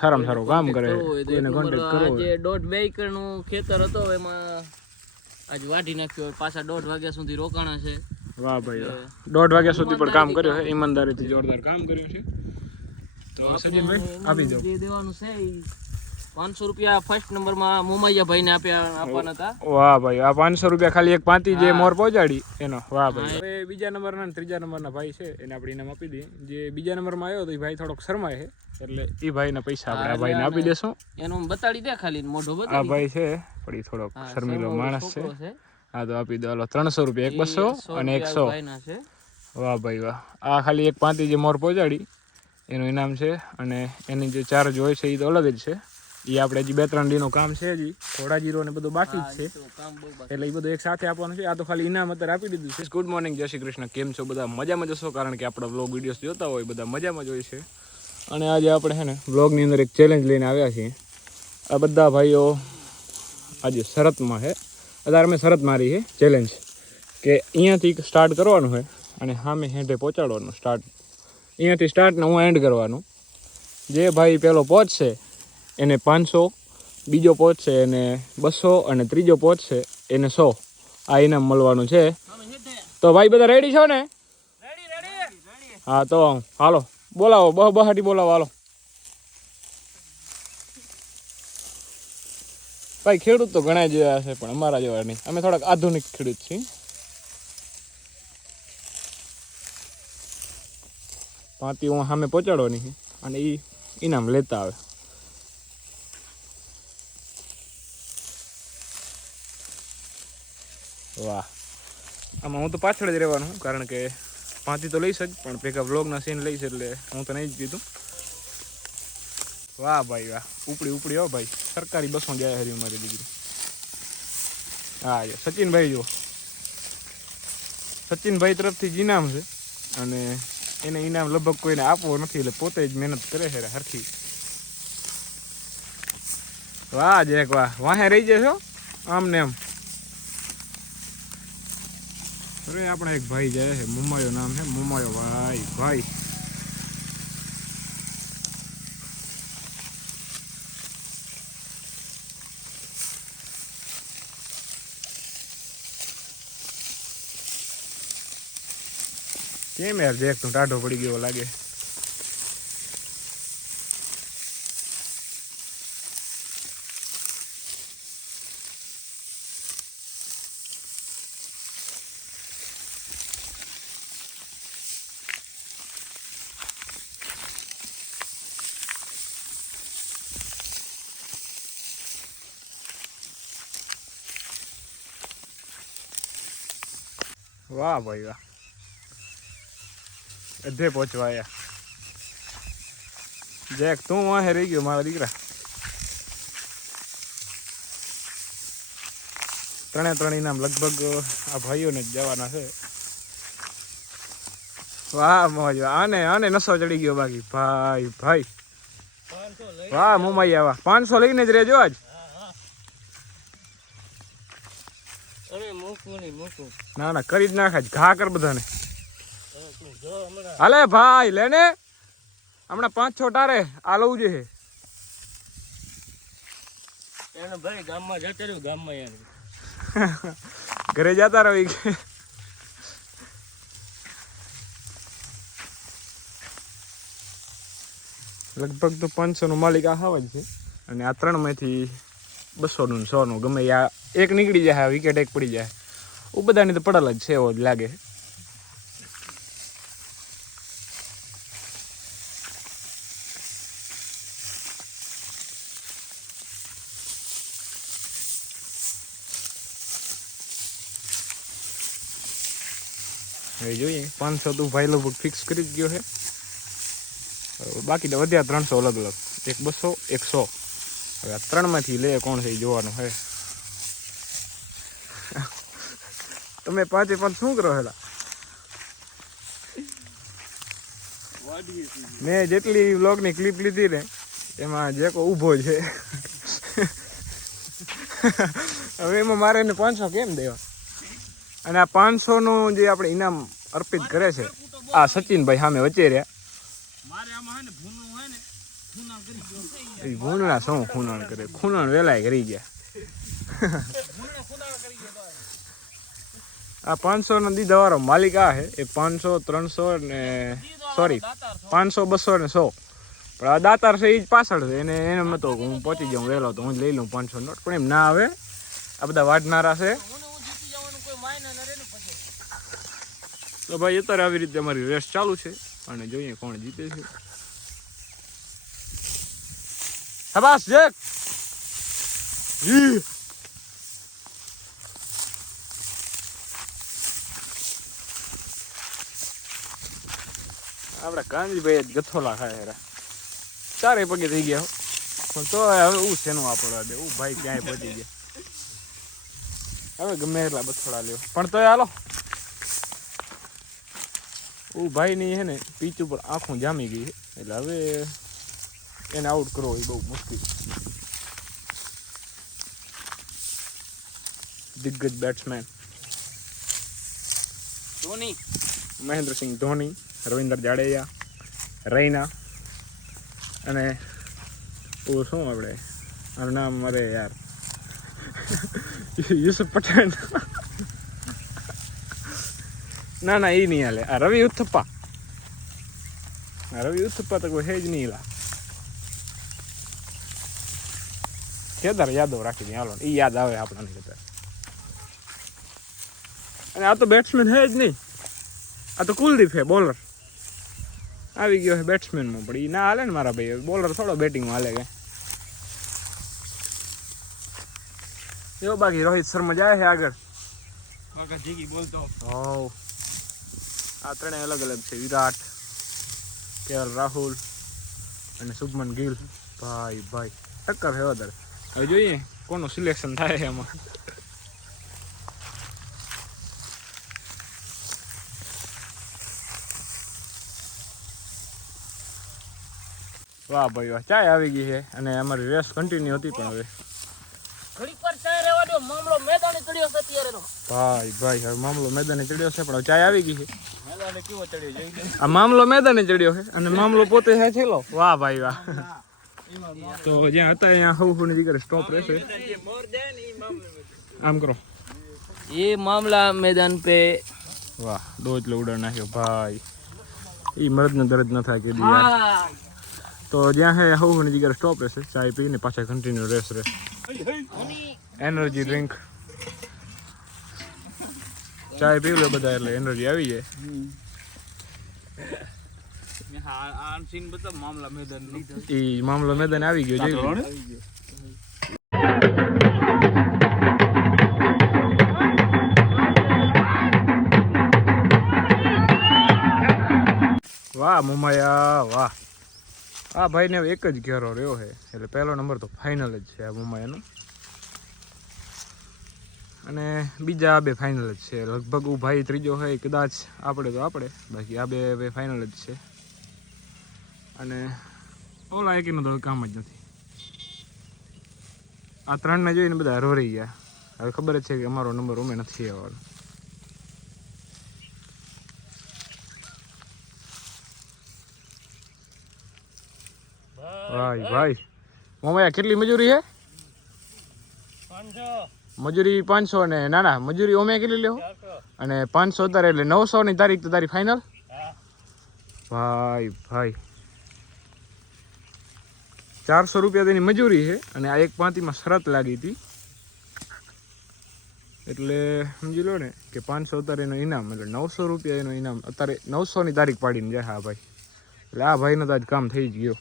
સારામાં સારું કામ કરે એને નંબર કોન્ટેક્ટ કરો આજે દોઢ બે એકરનું ખેતર હતો એમાં આજ વાઢી નાખ્યો પાછા દોઢ વાગ્યા સુધી રોકાણા છે. વાહ ભાઈ દોઢ વાગ્યા સુધી પણ કામ કર્યું છે ઈમાનદારીથી. જોરદાર કામ કર્યું છે. તો સચિનભાઈ આપી દો. જે દેવાનું છે પાંચસો રૂપિયા ફર્સ્ટ નંબરમાં ભાઈ ભાઈને આપ્યા આપવાના હતા. વાહ ભાઈ આ પાંચસો રૂપિયા ખાલી એક પાંતી જે મોર પહોંચાડી એનો. વાહ ભાઈ. હવે બીજા નંબરના ના ત્રીજા નંબરના ભાઈ છે એને આપણે ઇનામ આપી દઈએ. જે બીજા નંબરમાં આવ્યો તો એ ભાઈ થોડોક શરમાય છે. એટલે એ ભાઈના પૈસા આપણે આ ભાઈને આપી દેશું. એનું બતાડી દે ખાલી મોઢું આ ભાઈ છે પણ એ થોડો શર્મીલો માણસ છે. હા તો આપી દો. હાલો ત્રણસો રૂપિયા એક બસો અને એકસો. વાહ ભાઈ વાહ. આ ખાલી એક પાંતી જે મોર પહોંચાડી એનું ઇનામ છે અને એની જે ચાર્જ હોય છે એ તો અલગ જ છે. એ આપણે હજી બે ત્રણ દીનું કામ છે હજી. થોડા જીરો ને બધું બાકી જ છે. એટલે એ બધું એક સાથે આપવાનું છે. આ તો ખાલી ઇનામ અત્યારે આપી દીધું છે. ગુડ મોર્નિંગ જય શ્રી કૃષ્ણ. કેમ છો? બધા મજામાં જશો કારણ કે આપણા વ્લોગ વિડીયોઝ જોતા હોય બધા મજામાં જ હોય છે. અને આજે આપણે છે ને બ્લોગની અંદર એક ચેલેન્જ લઈને આવ્યા છીએ. આ બધા ભાઈઓ આજે શરતમાં છે. અત્યારે અમે શરત મારી છે ચેલેન્જ કે અહીંયાથી સ્ટાર્ટ કરવાનું છે અને સામે હેઠે પહોંચાડવાનું સ્ટાર્ટ અહીંયાથી સ્ટાર્ટ ને હું એન્ડ કરવાનું. જે ભાઈ પેલો પહોંચશે એને પાંચસો બીજો પહોંચશે એને બસો અને ત્રીજો પહોંચશે એને સો. આ ઇનામ મળવાનું છે. તો ભાઈ બધા રેડી છો ને? હા તો હાલો. બોલાવો, બહ, બહાટી બોલાવો, હાલો. ભાઈ, ખેડૂત તો ઘણા જેવા છે પણ અમારા જેવા નહીં. અમે થોડાક આધુનિક ખેડૂત છીએ. પાતી હું સામે નહીં. અને એ ઇનામ લેતા આવે. વાહ. આમાં હું તો પાછળ જ રહેવાનું, કારણ કે પાંથી તો લઈશ જ, પણ ભેગા વ્લોગના સીન લઈશ એટલે હું તને જ કીધું. વાહ ભાઈ વાહ, ઉપડી ઉપડી હો ભાઈ. સરકારી બસો જાય હરી મારી દીકરી. હા સચિનભાઈ જો સચિનભાઈ તરફથી જ ઇનામ છે અને એને ઇનામ લગભગ કોઈને આપવો નથી એટલે પોતે જ મહેનત કરે છે હરખી. વાહ જેક વાહ. વાહે રહી જશો? આમ ને આમ. અરે, આપણા એક ભાઈ જાય છે. મુંમાયો નામ છે. મુમાયો ભાઈ ભાઈ. કેમ યાર જેક તું ટાઢો પડી ગયો લાગે. વાહ ભાઈ વાહ અધે પહોંચવા જેક તું વાહે રહી ગયો મારા દીકરા. ત્રણે ત્રણ ઇનામ લગભગ આ ભાઈઓને જ જવાના છે. વાહ મોજ આને આને નસો ચડી ગયો બાકી. ભાઈ ભાઈ. વાહ મુંબઈ આવા. પાંચસો લઈને જ રહેજો આજ અરે મૂકું નહીં મૂકું ના ના કરી જ નાખાય ઘા કર બધાને. જો હાલે ભાઈ લેને. હમણાં પાંચ છો ટારે આ લવું જોઈએ એને ભાઈ ગામમાં જતો રહ્યું ગામમાં યાર. ઘરે જતા રહો કે. લગભગ તો પાંચસો નું માલિક આ હાવ જ છે. અને આ ત્રણમાંથી બસો નું સો નું ગમે આ એક નીકળી જાય વિકેટ એક પડી જાય. ਉਹ બધાની તો પડેલ જ છે એવો જ લાગે હવે જોઈએ પાંચસો તો ભાઈ લગભગ ફિક્સ કરી જ ગયો છે બાકી વધ્યા ત્રણસો અલગ અલગ એક બસો એકસો હવે આ ત્રણમાંથી લે કોણ છે એ જોવાનું છે તમે પાંચે પાંચ શું કરો હેલા? મેં જેટલી વ્લોગની ક્લિપ લીધી ને એમાં જે કો ઊભો છે. હવે એમાં મારે એને પાંચસો કેમ દેવા? અને આ પાંચસોનું જે આપણે ઇનામ અર્પિત કરે છે આ સચિનભાઈ સામે વચ્ચે રહ્યા. મારે આમાં હે ને ભૂનું હે ને એ ગુણના શું ખૂણાણ કરે? ખૂણાણ વેલાય કરી ગયા. આ પાંચસો ના દીધા વાળો માલિક આ છે. એ પાંચસો, ત્રણસો ને સોરી, પાંચસો, બસો ને સો. પણ આ દાતાર છે એ જ પાછળ છે. એને એને કે હું પહોંચી જાઉં વહેલો તો હું જ લઈ લઉં પાંચસો નોટ. પણ એમ ના આવે, આ બધા વાઢનારા છે. તો ભાઈ અત્યારે આવી રીતે અમારી રેસ ચાલુ છે. અને જોઈએ કોણ જીતે છે. શાબાશ જેક ઈ. આપડા કાંજીભાઈ જ ગથોલા ખાય હેરા. ચારે પગે થઈ ગયા પણ તો હવે હું શેનું વાપરવા દે. હું ભાઈ ક્યાંય પહોંચી ગયા. હવે ગમે એટલા બથોડા લ્યો પણ તોય હાલો. ઉ ભાઈ ની હે ને પીચ ઉપર આંખું જામી ગઈ એટલે હવે એને આઉટ કરવો એ બહુ મુશ્કેલ. દિગ્ગજ બેટ્સમેન ધોની. મહેન્દ્રસિંહ ધોની. રવિન્દર જાડેજા, રૈના અને ઓ શું આપણે? આનું નામ મારે યાર. યુસુફ પઠાણ ના ના એ નહીં હાલે. આ રવિ ઉથપ્પા. રવિ ઉથપ્પા તો કોઈ હે જ નહીં લા. કેદાર યાદવ રાખી દે હાલો. એ યાદ આવે આપણને કેદાર અને આ તો બેટ્સમેન હે જ નહીં. આ તો કુલદીપ હે બોલર આવી ગયો છે બેટ્સમેનમાં પણ એ ના હાલે ને મારા ભાઈ બોલર થોડો બેટિંગમાં હાલે કે. એવો બાકી રોહિત શર્મા જાય છે આગળ. હોવ. આ ત્રણેય અલગ અલગ છે. વિરાટ કેએલ રાહુલ અને શુભમન ગિલ. ભાઈ ભાઈ. ટક્કર છે વધારે. હવે જોઈએ કોનું સિલેક્શન થાય છે એમાં. વાહ ભાઈ વાહ ચાય આવી ગઈ છે અને અમારી રેસ કન્ટિન્યુ હતી પણ હવે. ભાઈ ભાઈ હવે મામલો મેદાને ચડ્યો છે પણ ચાય આવી ગઈ છે. આ મામલો મેદાને ચડ્યો છે અને મામલો પોતે છે છેલ્લો. વાહ ભાઈ તો જ્યાં હતા ત્યાં હું હું દીકરે સ્ટોપ રહેશે. આમ કરો. એ મામલા મેદાન પે. વાહ ડોજ ઉડાડ નાખ્યો ભાઈ. એ મરદ ને દર્દ ન થાય કે યાર. તો જ્યાં હે હું હું દીકરે સ્ટોપ રહેશે. ચાય પીને પાછા કન્ટિન્યુ રેસ રહે. એનર્જી ડ્રિંક ચાય પી લે બધા એટલે એનર્જી આવી જાય. મામલો મેદાન આવી ગયો જઈ વાહ મોમાયા વાહ. આ ભાઈને એક જ ઘેરો રહ્યો છે. એટલે પહેલો નંબર તો ફાઇનલ જ છે આ મુમાયાનો અને બીજા આ બે ફાઇનલ જ છે. લગભગ હું ભાઈ ત્રીજો હોય કદાચ આપણે તો આપણે. બાકી આ બે બે ફાઇનલ જ છે. અને ઓલા એકીનું તો કામ જ નથી. આ ત્રણને જોઈને બધા હરવરી ગયા. હવે ખબર જ છે કે અમારો નંબર અમે નથી આવવાનો. ભાઈ ભાઈ. મોમૈયા, કેટલી મજૂરી છે? મજૂરી પાંચસો ને, ના ના, મજૂરી ઓમે કેટલી લેવો? અને પાંચસો તારે, એટલે નવસો ની તારીખ તો તારી ફાઇનલ ભાઈ ભાઈ. ચારસો રૂપિયા તેની મજૂરી છે, અને આ એક પાંતીમાં શરત લાગી હતી. એટલે સમજી લો ને, કે પાંચસો અત્યારે એનો ઇનામ, એટલે નવસો રૂપિયા એનો ઇનામ, અત્યારે નવસોની તારીખ પાડીને જાય હા ભાઈ. એટલે આ ભાઈનો તો આજ કામ થઈ જ ગયો.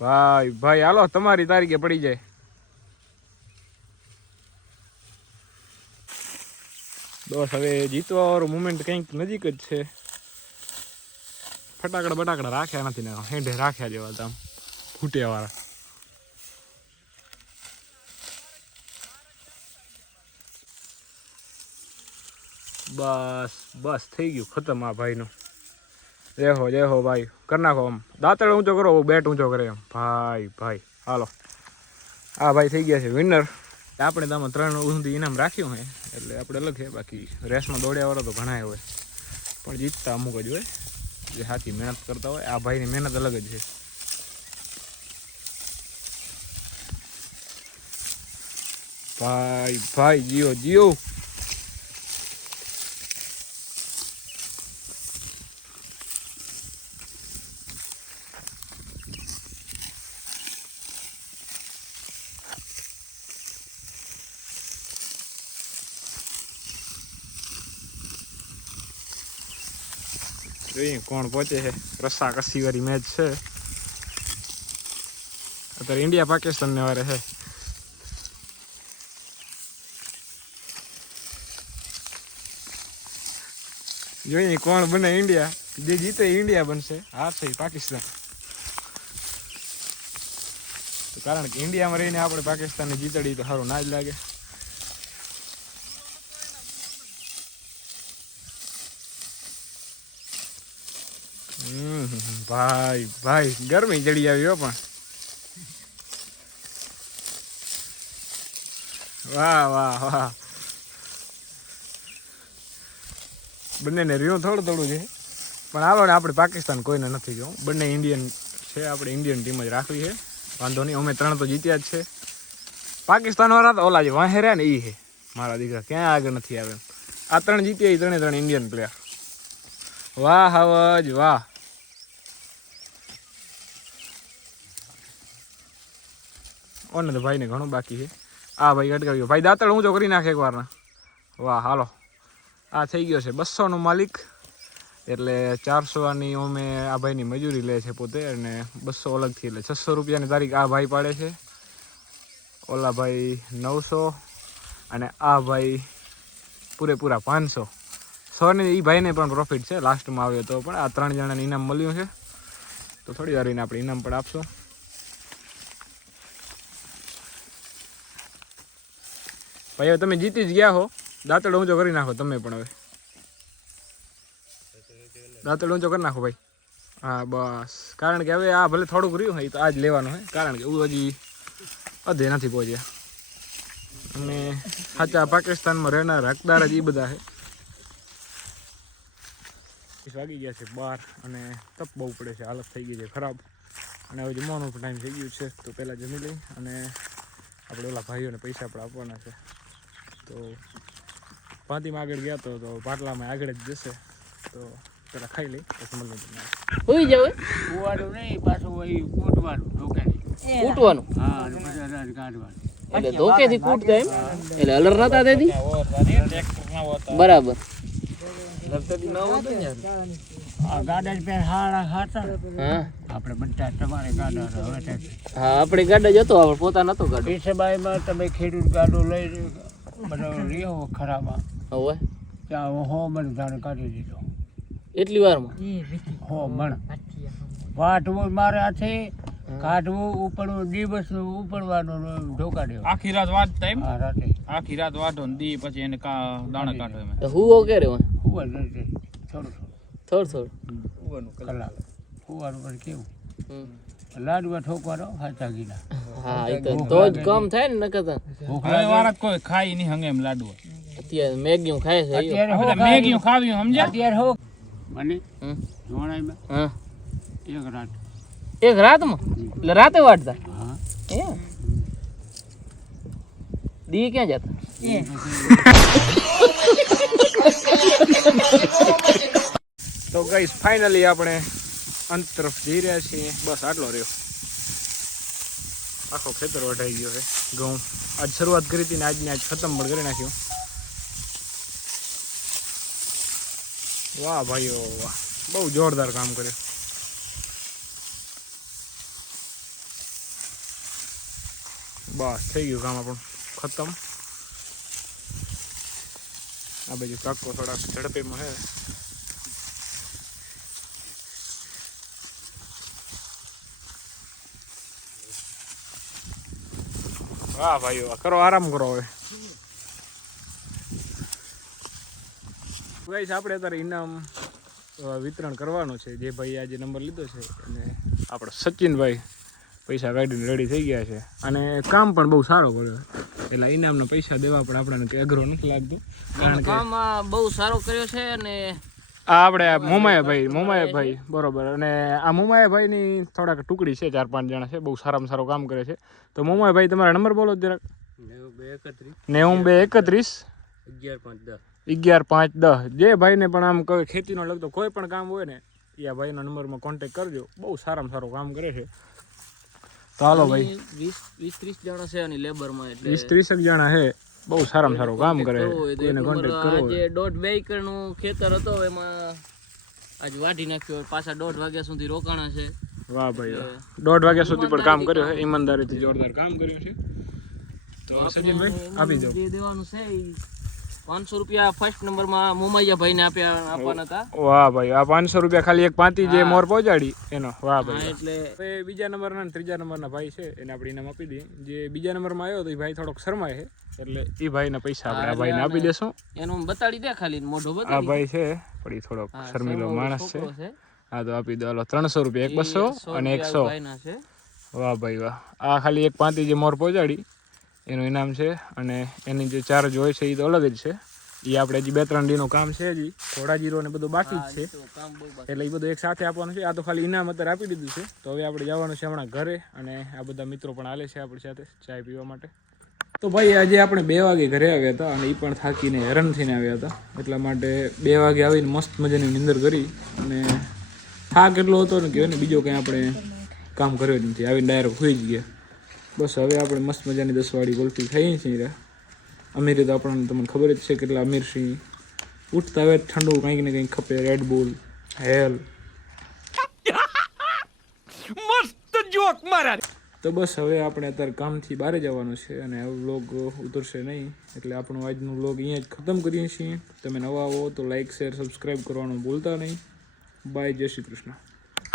ભાઈ ભાઈ, હાલો, તમારી તારીખે પડી જાય. બસ, હવે જીતવા વાળું મુમેન્ટ કંઈક નજીક જ છે. ફટાકડા બટાકડા રાખ્યા નથી ને હેંઢે રાખ્યા જેવા આમ ફૂટ્યા વાળા બસ બસ, થઈ ગયું, ખતમ આ ભાઈનું. રેહો રેહો ભાઈ. કરી નાખો આમ. દાંતળ ઊંચો કરો બેટ ઊંચો કરે એમ. ભાઈ ભાઈ, હાલો. આ ભાઈ થઈ ગયા છે વિનર આપણે તો આમાં ત્રણ ઊંધી ઇનામ રાખ્યું હોય એટલે આપણે અલગ છે. બાકી રેસમાં દોડ્યા વાળા તો ઘણા હોય. પણ જીતતા અમુક જ હોય. જે સાચી મહેનત કરતા હોય, આ ભાઈની મહેનત અલગ જ છે. ભાઈ ભાઈ, જીઓ જીઓ જોઈએ કોણ પહોંચે છે? રસ્સા કસી વાળી મેચ છે. અત્યારે ઇન્ડિયા પાકિસ્તાન ને વારે છે. જોઈએ કોણ બને ઇન્ડિયા જે જીતે ઇન્ડિયા બનશે. હાર છે પાકિસ્તાન કારણ કે ઇન્ડિયામાં રહીને આપણે પાકિસ્તાનને જીતડી તો સારું ના જ લાગે. ભાઈ ભાઈ, ગરમી ચડી આવી હો પણ. વાહ વાહ વાહ. બંનેને રહ્યું થોડું થોડું છે. પણ આવડે આપણે પાકિસ્તાન કોઈને નથી જોવું બંને ઇન્ડિયન છે, આપણે ઇન્ડિયન ટીમ જ રાખવી છે. વાંધો નહીં, અમે ત્રણ તો જીત્યા જ છે. પાકિસ્તાન વાળા તો ઓલા જે વાહે ને એ છે. મારા દીકરા ક્યાં આગળ નથી આવે આ ત્રણ જીત્યા એ ત્રણે ત્રણ ઇન્ડિયન પ્લેયર વાહ, હવજ, વાહ. ઓને તો ભાઈને ઘણું બાકી છે. આ ભાઈ અટકાવ્યો ભાઈ દાંતળ ઊંચો કરી નાખે એકવારના. વાહ, હાલો. આ થઈ ગયો છે બસોનો માલિક. એટલે ચારસોની અમે આ ભાઈની મજૂરી લે છે પોતે અને બસો અલગથી એટલે છસો રૂપિયાની તારીખ આ ભાઈ પાડે છે. ઓલા ભાઈ નવસો અને આ ભાઈ પૂરેપૂરા પાંચસો. સોને એ ભાઈને પણ પ્રોફિટ છે. લાસ્ટમાં આવ્યો તો પણ આ ત્રણ જણાને ઇનામ મળ્યું છે. તો થોડી વાર એને આપણે ઇનામ પણ આપશું. ભાઈ, હવે તમે જીતી જ ગયા હો. દાંતડો ઊંચો કરી નાખો તમે પણ હવે. દાંતડો ઊંચો કરી નાખો ભાઈ. હા, બસ. કારણ કે હવે આ ભલે થોડુંક રહ્યું હોય તો આ જ લેવાનું હોય કારણ કે હું હજી અધે નથી પહોંચ્યા. અને સાચા પાકિસ્તાનમાં રહેનાર હકદાર જ એ બધા છે વાગી ગયા છે બાર અને તપ બહુ પડે છે. હાલત થઈ ગઈ છે ખરાબ. અને હવે જમવાનું ટાઈમ થઈ ગયું છે તો પહેલાં જમી લઈ અને આપણે ઓલા ભાઈઓને પૈસા પણ આપવાના છે. તો પાતીમાં આગળ ગયા તો તો પાટલામાં આગળ જ જશે. તો પેલા ખાઈ લઈ પછી મળે હોઈ જાવ કુવાનું નહીં પાછું વહી કૂટવાનું ઢોકાથી. કૂટવાનું? હા પછી કાઢવાનું. એટલે ધોકેથી કૂટતા એમ? એટલે અલર નતા દેતી? બરાબર. આપણે ગાડા હવે હા આપણે ગાડા જતો આપણે પોતા નતો ગાડો. એ તમે ખેડૂત ગાડો લઈ બધો રહ્યો ખરાબમાં હવે ત્યાં હો મણ ધાને કાઢી દીધો એટલી વારમાં હો મણ વાટવું મારે હાથે કાઢવું ઉપડવું દિવસનું ઉપડવાનું ઢોકાડ્યો આખી રાત વાંચતા એમ? રાતે. આખી રાત વાંધો ને દી પછી એને કા દાણા કાઢો એમ તો હુવો કે રે હુવા થોડું થોડું. થોડું થોડું. કલાક. હુવાનું પણ કેવું. લાડવા ઠોકવાનો હાચા ગીના હા એ તો તો જ કમ થાય ને નકર તો ભૂખ હવે વાળા કોઈ ખાઈ નહીં હંગે એમ લાડવા. અત્યારે મેગી ખાય છે અત્યારે હો બધા મેગી ખાવી સમજ્યા? અત્યારે હો મને. જોણાઈમાં હા. એક રાત. એક રાતમાં? એટલે રાતે વાટતા? હા. એ દી ક્યાં જતા? તો ગાઈસ ફાઇનલી આપણે અંત તરફ જઈ રહ્યા છીએ બસ આટલો રહ્યો. આખો ખેતર વઢાઈ ગયો છે. ઘઉં આજ શરૂઆત કરી હતી ને આજને આજ ખતમ પણ કરી નાખ્યું. વાહ ભાઈઓ, વાહ. બહુ જોરદાર કામ કર્યું. બસ થઈ ગયું કામ આપણું. ખતમ. આ બાજુ કાકો થોડાક ઝડપેમાં છે. વાહ ભાઈઓ વાહ. કરો આરામ કરો હવે. ગાઈસ આપણે અત્યારે ઇનામ વિતરણ કરવાનું છે. જે ભાઈ આજે નંબર લીધો છે અને આપણો સચિનભાઈ પૈસા કાઢીને રેડી થઈ ગયા છે. અને કામ પણ બહુ સારો પડ્યો. એટલે ઇનામના પૈસા દેવા પણ આપણને અઘરો નથી લાગતું. કારણ કે બહુ સારો કર્યો છે અને આપણે મોમાયાભાઈ મોમાયાભાઈ બરોબર. અને આ મોમાયાભાઈની થોડાક ટુકડી છે ચાર પાંચ જણા છે બહુ સારામાં સારું કામ કરે છે. તો મોમાયાભાઈ તમારા નંબર બોલો જરાક. નેવું બે એકત્રીસ. અગિયાર પાંચ દસ. અગિયાર પાંચ દસ જે ભાઈને પણ આમ કોઈ ખેતીનો લગતો કોઈ પણ કામ હોય ને એ આ ભાઈના નંબરમાં કોન્ટેક કરજો. બહુ સારામાં સારું કામ કરે છે. તો હાલો ભાઈ. વીસ વીસ ત્રીસ જણા છે અને લેબરમાં વીસ ત્રીસક જણા છે. બહુ સારામાં સારું કામ કરે એને કોન્ટેક્ટ કરો આજે દોઢ બે એકરનું ખેતર હતો એમાં આજ વાઢી નાખ્યો પાછા દોઢ વાગ્યા સુધી રોકાણા છે. વાહ ભાઈ દોઢ વાગ્યા સુધી પણ કામ કર્યું છે ઈમાનદારીથી. જોરદાર કામ કર્યું છે. તો સચિનભાઈ આપી દો. જે દેવાનું છે પાંચસો રૂપિયા ફર્સ્ટ નંબરમાં ભાઈ ભાઈને આપ્યા આપવાના હતા. વાહ ભાઈ આ પાંચસો રૂપિયા ખાલી એક પાંતી જે મોર પહોંચાડી એનો. વાહ ભાઈ એટલે હવે બીજા નંબરના અને ત્રીજા નંબરના ભાઈ છે એને આપણે ઇનામ આપી દઈએ. જે બીજા નંબરમાં આવ્યો તો એ ભાઈ થોડોક શરમાય છે એટલે એ ભાઈના પૈસા આપણે આ ભાઈને આપી દેશું. એનું બતાડી દે ખાલી મોઢું આ ભાઈ છે પણ એ થોડોક શરમીલો માણસ છે. હા તો આપી દો. હાલો ત્રણસો રૂપિયા એક બસો અને એકસો વાહ ભાઈ વાહ. આ ખાલી એક પાંતી જે મોર પહોંચાડી એનું ઇનામ છે અને એની જે ચાર્જ હોય છે એ તો અલગ જ છે. એ આપણે હજી બે ત્રણ દીનું કામ છે હજી. ઘોડા જીરો ને બધું બાકી જ છે. એટલે એ બધું એક સાથે આપવાનું છે. આ તો ખાલી ઇનામ અત્યારે આપી દીધું છે. તો હવે આપણે જવાનું છે હમણાં ઘરે અને આ બધા મિત્રો પણ હાલે છે આપણી સાથે ચાય પીવા માટે. તો ભાઈ આજે આપણે બે વાગે ઘરે આવ્યા હતા અને એ પણ થાકીને હેરાન થઈને આવ્યા હતા. એટલા માટે બે વાગે આવીને મસ્ત મજાની નિંદર કરી અને થાક એટલો હતો ને કે ને, બીજો કંઈ આપણે કામ કર્યો જ નથી. આવીને ડાયરેક્ટ હોઈ જ ગયા. બસ હવે આપણે મસ્ત મજાની દસવાળી ગોલ્ફી ખાઈએ છીએ અમીર તો આપણને તમને ખબર જ છે કેટલા અમીર છીએ ઉઠતા હવે ઠંડુ કંઈક ને કંઈક ખપે રેડ બુલ હેલ તો બસ હવે આપણે અત્યારે કામથી બહાર જવાનું છે અને હવે વ્લોગ ઉતરશે નહીં. એટલે આપણું આજનું વ્લોગ અહીંયા જ ખતમ કરીએ છીએ. તમે નવા આવો તો લાઈક શેર સબસ્ક્રાઈબ કરવાનું ભૂલતા નહીં. બાય જય શ્રી કૃષ્ણ.